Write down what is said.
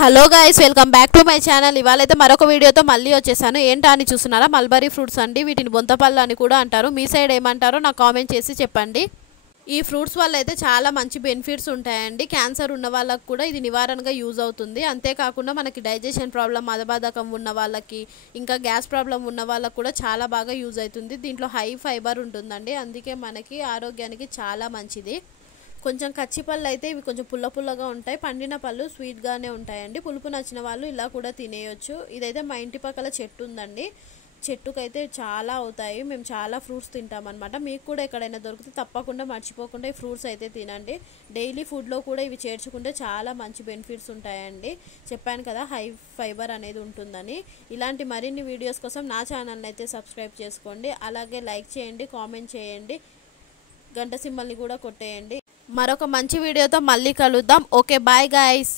Hello guys, welcome back to my channel. ఇవాళైతే మరొక వీడియోతో మళ్ళీ వచ్చేసాను. ఏంటా అని చూస్తున్నారా? మల్బరీ ఫ్రూట్స్ అండి. వీటిని బొంతపళ్ళు అని కూడా అంటారు. మీ సైడ్ ఏమంటారో నాకు కామెంట్ చేసి చెప్పండి. ఈ ఫ్రూట్స్ వల్ల అయితే చాలా మంచి బెనిఫిట్స్ ఉంటాయండి. క్యాన్సర్ ఉన్న వాళ్ళకి కూడా ఇది నివారణగా యూజ్ అవుతుంది. అంతేకాకుండా మనకి డైజెషన్ ప్రాబ్లం, మదబద్ధకం ఉన్న వాళ్ళకి, ఇంకా గ్యాస్ ప్రాబ్లం ఉన్న వాళ్ళకి కూడా చాలా బాగా యూజ్ అవుతుంది. దీంట్లో హై ఫైబర్ ఉంటుందండి. అందుకే మనకి ఆరోగ్యానికి చాలా మంచిది. కొంచెం కచ్చి పళ్ళు అయితే ఇవి కొంచెం పుల్లగా ఉంటాయి. పండిన పళ్ళు స్వీట్గానే ఉంటాయండి. పులుపు నచ్చిన వాళ్ళు ఇలా కూడా తినేయొచ్చు. ఇదైతే మా ఇంటి పక్కల చెట్టు ఉందండి. చెట్టుకైతే చాలా అవుతాయి. మేము చాలా ఫ్రూట్స్ తింటామన్నమాట. మీకు కూడా ఎక్కడైనా దొరికితే తప్పకుండా మర్చిపోకుండా ఈ ఫ్రూట్స్ అయితే తినండి. డైలీ ఫుడ్లో కూడా ఇవి చేర్చుకుంటే చాలా మంచి బెనిఫిట్స్ ఉంటాయండి. చెప్పాను కదా, హై ఫైబర్ అనేది ఉంటుందని. ఇలాంటి మరిన్ని వీడియోస్ కోసం నా ఛానల్ని అయితే సబ్స్క్రైబ్ చేసుకోండి. అలాగే లైక్ చేయండి, కామెంట్ చేయండి, గంట సింబల్ని కూడా కొట్టేయండి. మరొక మంచి వీడియోతో మళ్ళీ కలుద్దాం. Okay, bye guys.